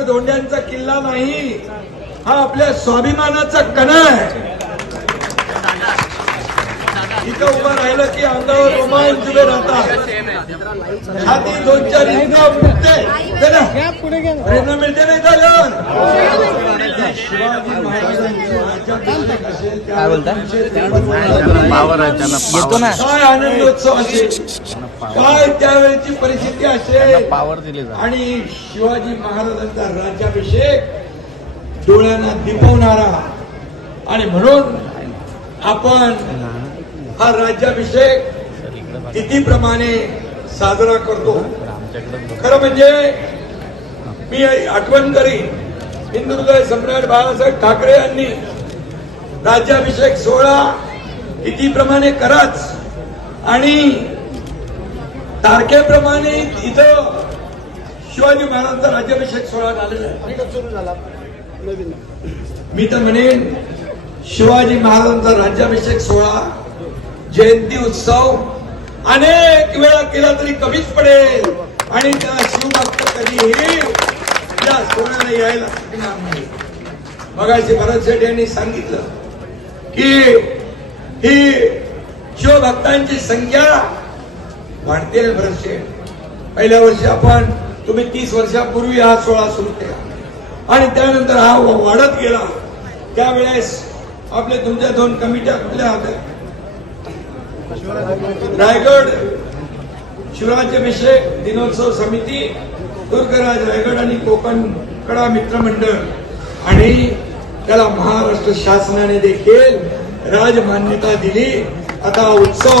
नांगर धोंड्यांचा किल्ला नाही, हा आपल्या स्वाभिमानाचा कणा आहे. इथं उभं राहिलं की अंगावर रोमांच उभे राहतात, छाती दोन चार इंचा फुटते, प्रेरणा मिळते नाही झालं. शिवाजी महाराजांची राज्याभिषेक असेल काय आनंदोत्सव असेल, काय त्यावेळेची परिस्थिती असेल, आणि शिवाजी महाराजांचा राज्याभिषेक डोळ्यांना दिपवणारा. आणि म्हणून आपण हा राज्याभिषेक तिथीप्रमाणे साजरा करतो. खरं म्हणजे मी आठवण करीन, हिंदुहृदय सम्राट बाळासाहेब ठाकरे यांनी राज्याभिषेक सोहळा तिथीप्रमाणे कराच आणि तारखेप्रमाणे इथं शिवाजी महाराजांचा राज्याभिषेक सोहळा झालेला आहे. मी तर म्हणेन शिवाजी महाराजांचा राज्याभिषेक सोहळा जयंती उत्सव अनेक वेळा केला तरी कमीच पडेल आणि त्याला शिवभक्त कधीही या सोहळ्याला यायला शिकणार नाही. मगाशी भरत शेठ यांनी सांगितलं की ही शिवभक्तांची संख्या वाढते. भरत शेठ, पहिल्या वर्षी तुम्ही 30 वर्षापूर्वी हा सोहळा सुरू केला आणि त्यानंतर हा वाढत गेला. त्यावेळेस तुमच्या 2 कमिट्या कुठल्या होत्या? रायगड शिवराज्याभिषेक दिनोत्सव समिती, दुर्गराज रायगड आणि कोकण कडा मित्रमंडळ, आणि त्याला महाराष्ट्र शासनाने देखील राजमान्यता दिली. आता उत्सव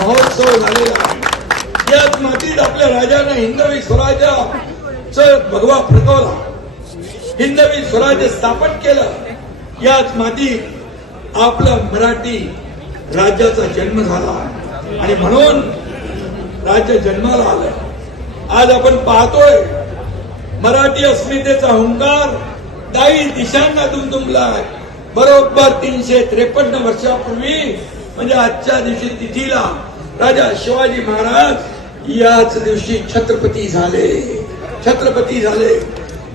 महोत्सव झालेला आहे. याच मातीत आपल्या राजाने हिंदवी स्वराज्याचा भगवा फडकवला, हिंदवी स्वराज्य स्थापन केलं. याच मातीत आपलं मराठी राज्याचा जन्म झाला आणि म्हणून राज्य जन्माला आलं. आज आपण पाहतोय मराठी अस्मितेचा हुंकार दाई दिशांना दुमदुमलाय. बरोबर 353 वर्षापूर्वी म्हणजे आजच्या दिवशी तिथीला राजा शिवाजी महाराज याच दिवशी छत्रपती झाले,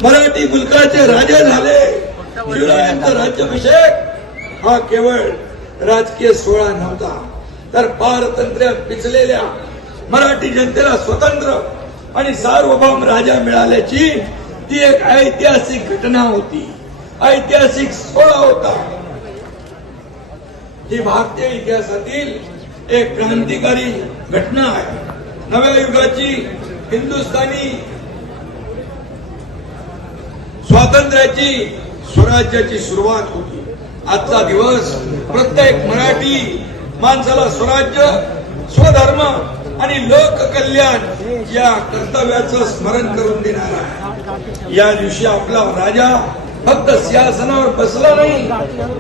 मराठी मुलकाचे राजे झाले. शिवरायांचा राज्याभिषेक हा केवळ राजकीय सोहळा नव्हता, तर पारतंत्र्य पिचलेल्या मराठी जनतेला स्वतंत्र आणि सार्वभौम राजा मिळाल्याची ती एक ऐतिहासिक घटना होती, ऐतिहासिक सोहळा होता. ही भारतीय इतिहासातील एक क्रांतिकारी घटना आहे. नव्या युगाची हिंदुस्थानी स्वातंत्र्याची स्वराज्याची सुरुवात होती. आजचा दिवस प्रत्येक मराठी माणसाला स्वराज्य, स्वधर्म आणि लोककल्याण या कर्तव्याचं स्मरण करून देणार आहे. या दिवशी आपला राजा फक्त सिंहासनावर बसला नाही,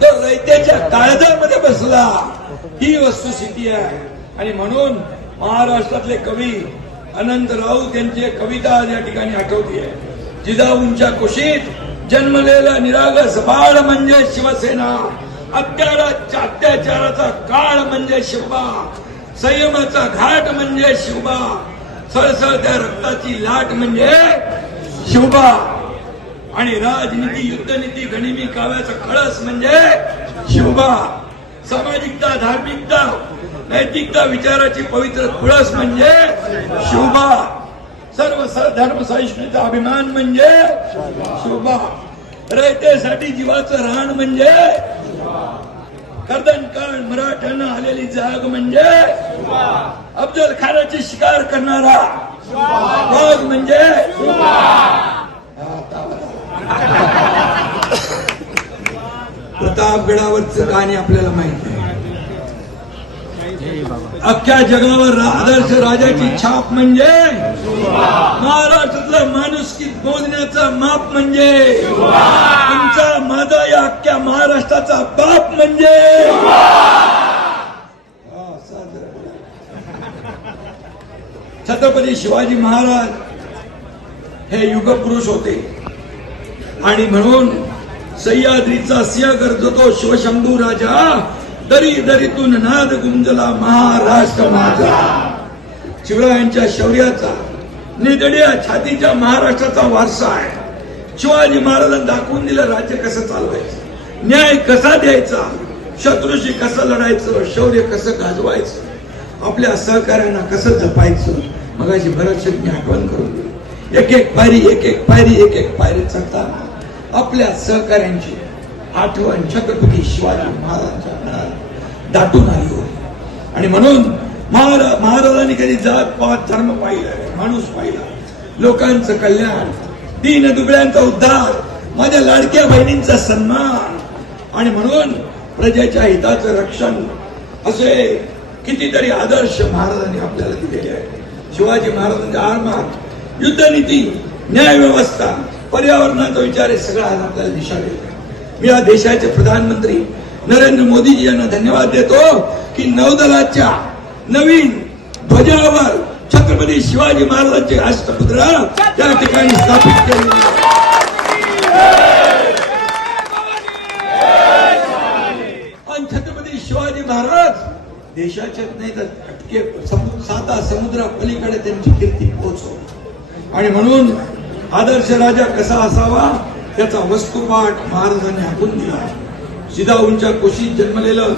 तर रयतेच्या काळजामध्ये बसला. ही वस्तुस्थिती आहे. आणि म्हणून महाराष्ट्रातले कवी अनंत राऊत यांची कविता या ठिकाणी आठवती आहे. जिजाऊंच्या कुशीत जन्मलेला निरागस बाळ म्हणजे शिवसेना, अत्याचाराचा काळ म्हणजे शिवबा, संयमाचा घाट म्हणजे शिवबा, सळसळत्या रक्ताची लाट म्हणजे शिवबा, आणि राजनीती, युद्धनीती, गनिमी काव्याचा कळस म्हणजे शिवबा, सामाजिकता, धार्मिकता, नैतिकता, विचाराची पवित्र तुळस म्हणजे शिवबा, सर्व धर्म सहिष्णुता अभिमान म्हणजे शिवबा, रयतेसाठी जीवाचं रान म्हणजे कर्दनकाळ मराठ्यांना आलेली जाग म्हणजे अफजल खानाची शिकार करणारा वाघ म्हणजे प्रतापगडावरचं गाणी आपल्याला माहिती आहे. अख्ख्या जगावर आदर्श राजाची छाप म्हणजे महाराष्ट्रातला माणुसकी मोजण्याचा माप म्हणजे तुमचा माझा या अख्ख्या महाराष्ट्राचा बाप म्हणजे छत्रपती शिवाजी महाराज हे युगपुरुष होते. आणि म्हणून सह्याद्रीचा सिंह गरजतो शिवशंभू राजा, दरी दरीतून नाद गुंजला महाराष्ट्र माझा. शिवरायांच्या शौर्याचा निधड्या छातीच्या महाराष्ट्राचा वारसा आहे. शिवाजी महाराजांनी दाखवून दिलं राज्य कसं चालवायचं, न्याय कसा द्यायचा, शत्रूशी कसं लढायचं, शौर्य कसं गाजवायचं, आपल्या सहकार्यांना कसं जपायचं. मगाशी बऱ्याचशा मी आठवण करून दिली. एक एक पायरी चढताना आपल्या सहकार्यांची आठवण छत्रपती शिवाजी महाराजांच्या मनात दाटून आली होती. आणि म्हणून महाराजांनी कधी जात पात धर्म पाहिला, माणूस पाहिला, लोकांचं कल्याण, दीन दुबळ्यांचा उद्धार, माझ्या लाडक्या बहिणींचा सन्मान, आणि म्हणून प्रजेच्या हिताचं रक्षण, असे कितीतरी आदर्श महाराजांनी आपल्याला दिलेले आहेत. शिवाजी महाराजांच्या आरमात युद्धनीती, न्याय व्यवस्था, पर्यावरणाचा विचार हे सगळं आज आपल्याला दिशा देतो. मी या देशाचे प्रधानमंत्री नरेंद्र मोदीजी यांना धन्यवाद देतो की नौदलाच्या नवीन ध्वजावर छत्रपती शिवाजी महाराजांचे राष्ट्रपुत्र त्या ठिकाणी स्थापित केले. आणि छत्रपती शिवाजी महाराज देशाचे नाही तर साता समुद्रा पलीकडे त्यांची कीर्ती पोहोचवली. आणि म्हणून आदर्श राजा कसा असावा त्याचा वस्तुपाठ महाराजांनी आखून दिला. जिजाऊंच्या कुशीत जन्मलेलं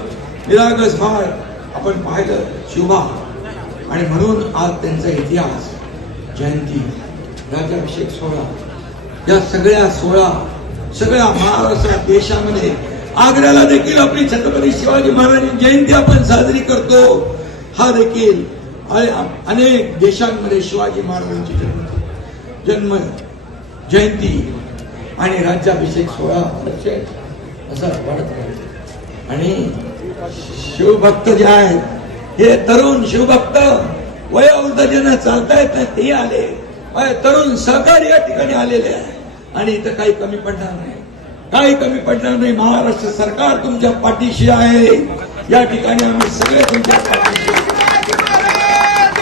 निरागस बाळ आपण पाहिलं शिवबा. आणि म्हणून आज त्यांचा इतिहास, जयंती, राज्याभिषेक सोहळा, या सगळ्या सोहळा सगळ्या महाराष्ट्रात, देशामध्ये, आग्र्याला देखील आपली छत्रपती शिवाजी महाराजांची जयंती आपण साजरी करतो. हा देखील अनेक देशांमध्ये शिवाजी महाराजांची जन्म जयंती आणि राज्याभिषेक सोहळा असं वाढत राहील. आणि शिवभक्त जे आहेत, हे तरुण शिवभक्त, वयोवृद्ध ज्यांना चालता येत नाही ते आले, तरुण सहकारी या ठिकाणी आलेले आहे. आणि इथं काही कमी पडणार नाही, काही कमी पडणार नाही. महाराष्ट्र सरकार तुमच्या पाठीशी आहे. या ठिकाणी आम्ही सगळे तुमच्या पाठीशी.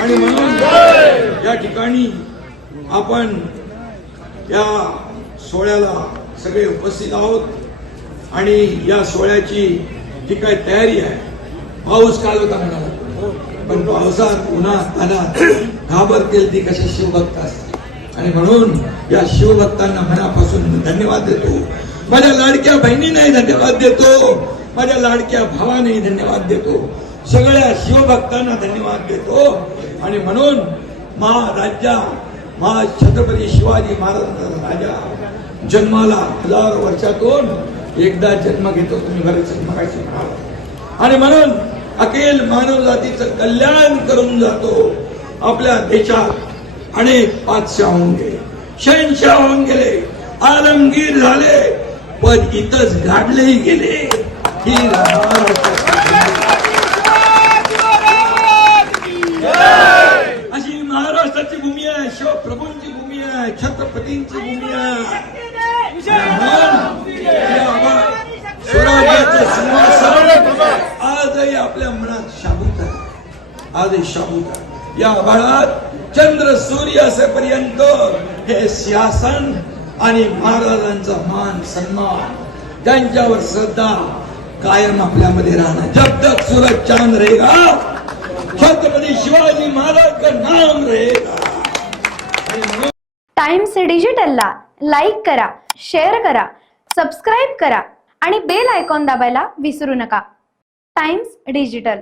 आणि म्हणून या ठिकाणी आपण या सोहळ्याला सगळे उपस्थित आहोत. आणि या सोहळ्याची जी काही तयारी आहे, पाऊस काल होता म्हणाला, पण पावसात उन्हात तानात घाबरतील ती कशी शिवभक्त असतात. आणि म्हणून या शिवभक्तांना मनापासून धन्यवाद देतो. माझ्या लाडक्या बहिणींनाही धन्यवाद देतो, माझ्या लाडक्या भावानेही धन्यवाद देतो, सगळ्या शिवभक्तांना धन्यवाद देतो. आणि म्हणून छत्रपती शिवाजी महाराजांचा राजा जन्माला 1000 वर्षातून एकदा जन्म घेतो. तुम्ही बरेच मगाशी म्हणाला. आणि म्हणून अखिल मानव जातीचं कल्याण करून जातो. आपल्या देशात अनेक बादशाह होऊन गेले, शहनशाह होऊन गेले, आलमगीर झाले, पण इथंच गाडलेही गेले. ही अशी महाराष्ट्राची भूमी आहे, शिवप्रभूंची भूमी आहे, छत्रपतींची भूमी आहे. स्वराज्याचं सिंहासन आजही आपल्या मनात शाबूत आहे, आजही शाबूत आहे. या काळात चंद्र सूर्य असेपर्यंत हे सिंहासन आणि महाराजांचा मान सन्मान, त्यांच्यावर श्रद्धा कायम आपल्यामध्ये राहणार. जब तक सूरज चांद रहेगा, छत्रपती शिवाजी महाराज का नाम रहेगा. टाइम्स डिजिटलला लाईक करा, शेअर करा, सबस्क्राईब करा आणि बेल आयकॉन दाबायला विसरू नका. Times digital.